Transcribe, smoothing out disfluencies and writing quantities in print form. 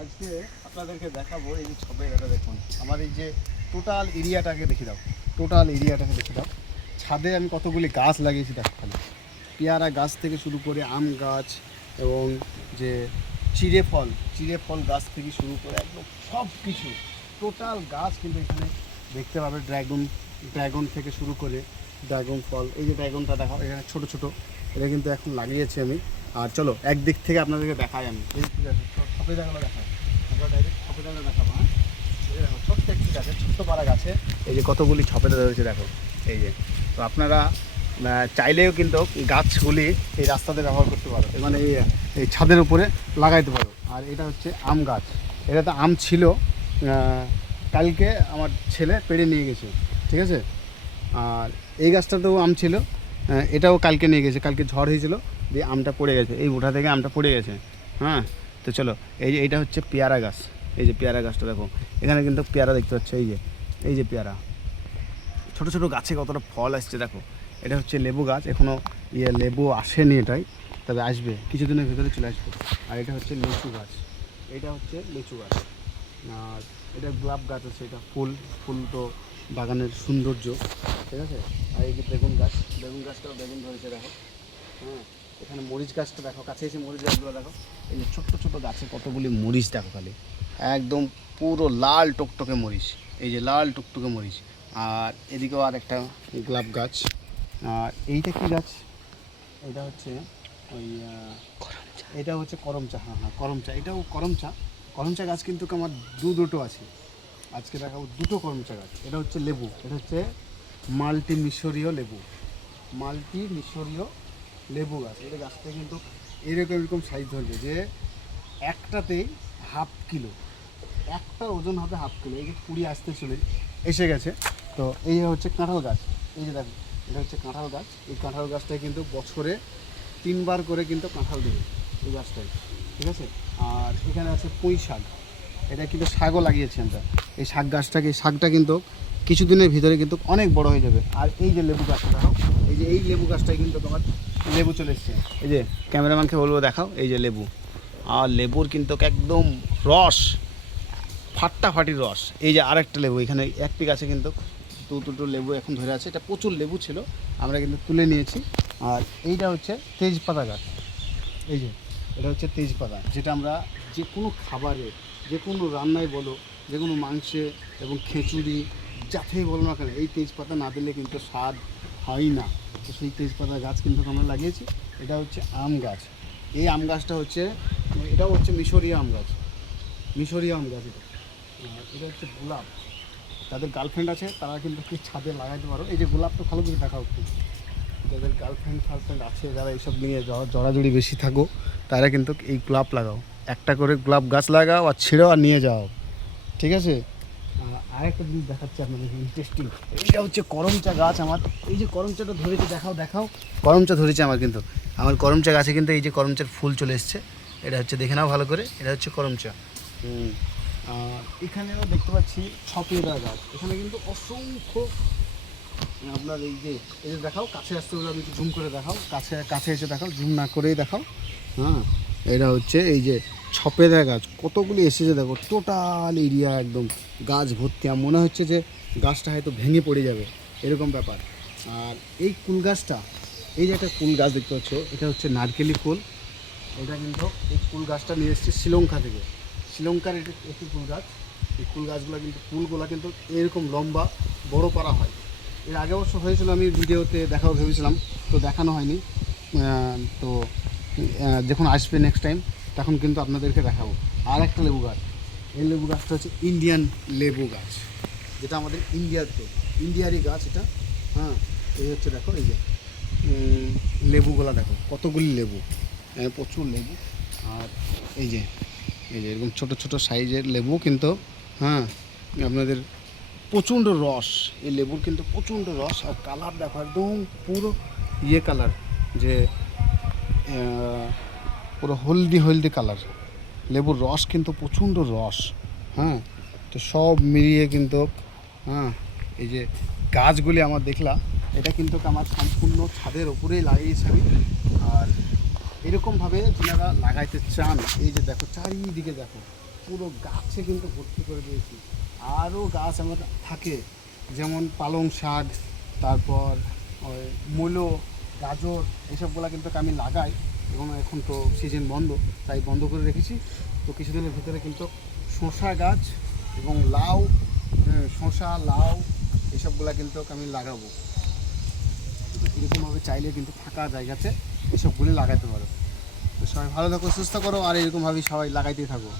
আজকে আপনাদেরকে দেখাবো এই যে ছবিটা দেখুন, আমার এই যে টোটাল এরিয়াটাকে দেখে দাও, ছাদে আমি কতগুলি গাছ লাগিয়েছি দেখো খালি। পেয়ারা গাছ থেকে শুরু করে আম গাছ এবং যে চিড়ে ফল গাছ থেকে শুরু করে একদম সব কিছু টোটাল গাছ কিন্তু এখানে দেখতে পাবে। ড্রাগন থেকে শুরু করে ড্রাগন ফল, এই যে ড্রাগনটা দেখাও এখানে ছোট ছোট, এটা কিন্তু এখন লাগিয়েছি আমি। আর চলো একদিক থেকে আপনাদেরকে দেখাই আমি, এই সফেদাগুলো দেখাই, আমরা ডাইরেক্ট সফেদাগুলো দেখাবো। হ্যাঁ, এই দেখো ছোট্ট একটি গাছে, ছোট্ট পাড়া গাছে এই যে কতগুলি সফেদা ধরেছে দেখো। এই যে তো আপনারা চাইলেও কিন্তু গাছগুলি এই রাস্তাতে ব্যবহার করতে পারো, মানে এই ছাদের উপরে লাগাইতে পারো। আর এটা হচ্ছে আম গাছ, এটা তো আম ছিল, কালকে আমার ছেলে পেড়ে নিয়ে গেছে, ঠিক আছে। আর এই গাছটাতেও আম ছিল, এটাও কালকে নিয়ে গেছে, কালকে ঝড় হয়েছিল দিয়ে আমটা পড়ে গেছে, এই উঠা থেকে আমটা পড়ে গেছে। হ্যাঁ, তো চলো এই যে এইটা হচ্ছে পেয়ারা গাছ, এই যে পেয়ারা গাছটা দেখো, এখানে কিন্তু পেয়ারা দেখতে পাচ্ছ, এই যে পেয়ারা, ছোটো ছোটো গাছে কতটা ফল আসছে দেখো। এটা হচ্ছে লেবু গাছ, এখনও লেবু আসেনি এটাই, তবে আসবে কিছুদিনের ভিতরে চলে আসবে। আর এটা হচ্ছে লিচু গাছ, আর এটা গোলাপ গাছ আছে, এটা ফুল তো বাগানের সৌন্দর্য, ঠিক আছে। আর এই যে বেগুন গাছটাও বেগুন ধরেছে দেখো। হ্যাঁ, এখানে মরিচ গাছটা দেখো, কাছে এসে মরিচ গাছগুলো দেখো, এই যে ছোট্ট ছোটো গাছে কতগুলি মরিচ দেখো খালি, একদম পুরো লাল টকটকে মরিচ, এই যে লাল টকটকে মরিচ। আর এদিকেও আর একটা গোলাপ গাছ। আর এইটা কি গাছ, এটা হচ্ছে ওই এটা হচ্ছে করমচা, হ্যাঁ করমচা, এটাও করমচা গাছ কিন্তু আমার দুটো আছে, আজকে দেখাবো দুটো করমচা গাছ। এটা হচ্ছে লেবু, এটা হচ্ছে মাল্টি মিশরীয় লেবু গাছ। এটা গাছটা কিন্তু এরকম সাইজ ধরবে যে একটাতেই হাফ কিলো, একটার ওজন হবে হাফ কিলো। এই যে কুড়ি এসে গেছে। তো এই হচ্ছে কাঁঠাল গাছ, এই যে দেখো এটা হচ্ছে কাঁঠাল গাছ। এই কাঁঠাল গাছটায় কিন্তু বছরে 3বার করে কিন্তু কাঁঠাল দেবে এই গাছটায়, ঠিক আছে। আর এখানে আছে পুঁই শাক, এটা কিন্তু শাকও লাগিয়েছি আমরা। এই শাকটা কিন্তু কিছুদিনের ভিতরে কিন্তু অনেক বড় হয়ে যাবে। আর এই যে লেবু গাছটা দেখাও, এই লেবু গাছটায় কিন্তু তোমার লেবু চলে এসছে, এই যে ক্যামেরাম্যানকে বলবো দেখাও, এই যে লেবু। আর লেবুর কিন্তু একদম রস, ফাটাফাটি রস। এই যে আরেকটা লেবু, এখানে একটি গাছে কিন্তু দুটো লেবু এখন ধরে আছে, এটা প্রচুর লেবু ছিল, আমরা কিন্তু তুলে নিয়েছি। আর এইটা হচ্ছে তেজপাতা গাছ, এই যে এটা হচ্ছে তেজপাতা, যেটা আমরা যে কোনো খাবারে, যে কোনো রান্নায় বলো, যে কোনো মাংসে এবং খিচুড়ি যাতেই বলো না কেন, এই তেজপাতা না দিলে কিন্তু স্বাদ হয় না। তো সেই তেজপাতা গাছ কিন্তু আমরা লাগিয়েছি। এটা হচ্ছে আম গাছ, এই আম গাছটা হচ্ছে, এটাও হচ্ছে মিশরীয় আম গাছ এটা। এটা হচ্ছে গোলাপ, যাদের গার্লফ্রেন্ড আছে তারা কিন্তু কি ছাদে লাগাইতে পারো। এই যে গোলাপটা ভালো করে দেখা হচ্ছে, যাদের গার্লফ্রেন্ড আছে, যারা এইসব নিয়ে জড়াজড়ি বেশি থাকো, তারা কিন্তু এই গোলাপ লাগাও, একটা করে গোলাপ গাছ লাগাও আর ছেড়েও আর নিয়ে যাও, ঠিক আছে। আরেকটা জিনিস দেখাচ্ছে আপনাদের ইন্টারেস্টিং, এইটা হচ্ছে করমচা গাছ আমার। এই যে করমচাটা ধরেছে দেখাও, করমচা ধরেছে আমার করমচা গাছে কিন্তু এই যে করমচার ফুল চলে এসছে, এটা হচ্ছে দেখে নাও ভালো করে, এটা হচ্ছে করমচা। এখানেও দেখতে পাচ্ছি সপেদা গাছ, এখানে কিন্তু অসংখ্য আপনার এই যে দেখাও, কাছে আসতে হলে আমি একটু জুম করে দেখাও, কাছে এসে দেখাও, জুম না করেই দেখাও। হ্যাঁ, এটা হচ্ছে এই যে সপেদা গাছ, কতগুলি এসেছে দেখো, টোটাল এরিয়া একদম গাছ ভর্তি। আমার মনে হচ্ছে যে গাছটা হয়তো ভেঙে পড়ে যাবে এরকম ব্যাপার। আর এই কুল গাছটা, এই যে একটা কুল গাছ দেখতে পাচ্ছ, এটা হচ্ছে নারকেলি কুল। এটা কিন্তু এই কুল গাছটা নিয়ে এসেছে শ্রীলঙ্কার একটি কুল গাছ। এই কুল ফুলগুলো কিন্তু এরকম লম্বা বড় পারা হয়। এর আগে অবশ্য হয়েছিল, আমি ভিডিওতে দেখাও ভেবেছিলাম, তো দেখানো হয়নি। তো যখন আসবে নেক্সট টাইম তখন কিন্তু আপনাদেরকে দেখাবো। আর একটা লেবু গাছ, এই লেবু গাছটা হচ্ছে ইন্ডিয়ান লেবু গাছ, যেটা আমাদের ইন্ডিয়ারই গাছ এটা। হ্যাঁ, এই হচ্ছে দেখো, এই যে লেবুগুলো দেখো, কতগুলি লেবু, প্রচুর লেবু। আর এই যে এরকম ছোট ছোট সাইজের লেবু কিন্তু, হ্যাঁ আপনাদের প্রচণ্ড রস, এই লেবুর কিন্তু প্রচণ্ড রস। আর কালার দেখো একদম পুরো কালার, যে পুরো হলদি কালার, লেবুর রস কিন্তু প্রচণ্ড রস। হ্যাঁ, তো সব মিলিয়ে কিন্তু, হ্যাঁ এই যে গাছগুলি আমার দেখলাম, এটা কিন্তু আমার সম্পূর্ণ ছাদের ওপরেই লাগিয়েছি আমি। আর এরকমভাবে যারা লাগাইতে চান, এই যে দেখো চারিদিকে দেখো, পুরো গাছে কিন্তু ভর্তি করে দিয়েছি। আরও গাছ আমার থাকে, যেমন পালং শাক, তারপর ওই মূলো, গাজর, এইসবগুলো কিন্তু আমি লাগাই এবং এখন তো সিজন বন্ধ, তাই বন্ধ করে রেখেছি। তো কিছুদিনের ভিতরে কিন্তু শসা গাছ এবং লাউ, শসা লাউ এইসবগুলো কিন্তু আমি লাগাবো। এরকমভাবে চাইলে কিন্তু ফাঁকা জায়গাতে এসবগুলি লাগাতে পারো। তো সবাই ভালো থাকো, সুস্থ করো, আর এরকমভাবেই সবাই লাগাইতে থাকো।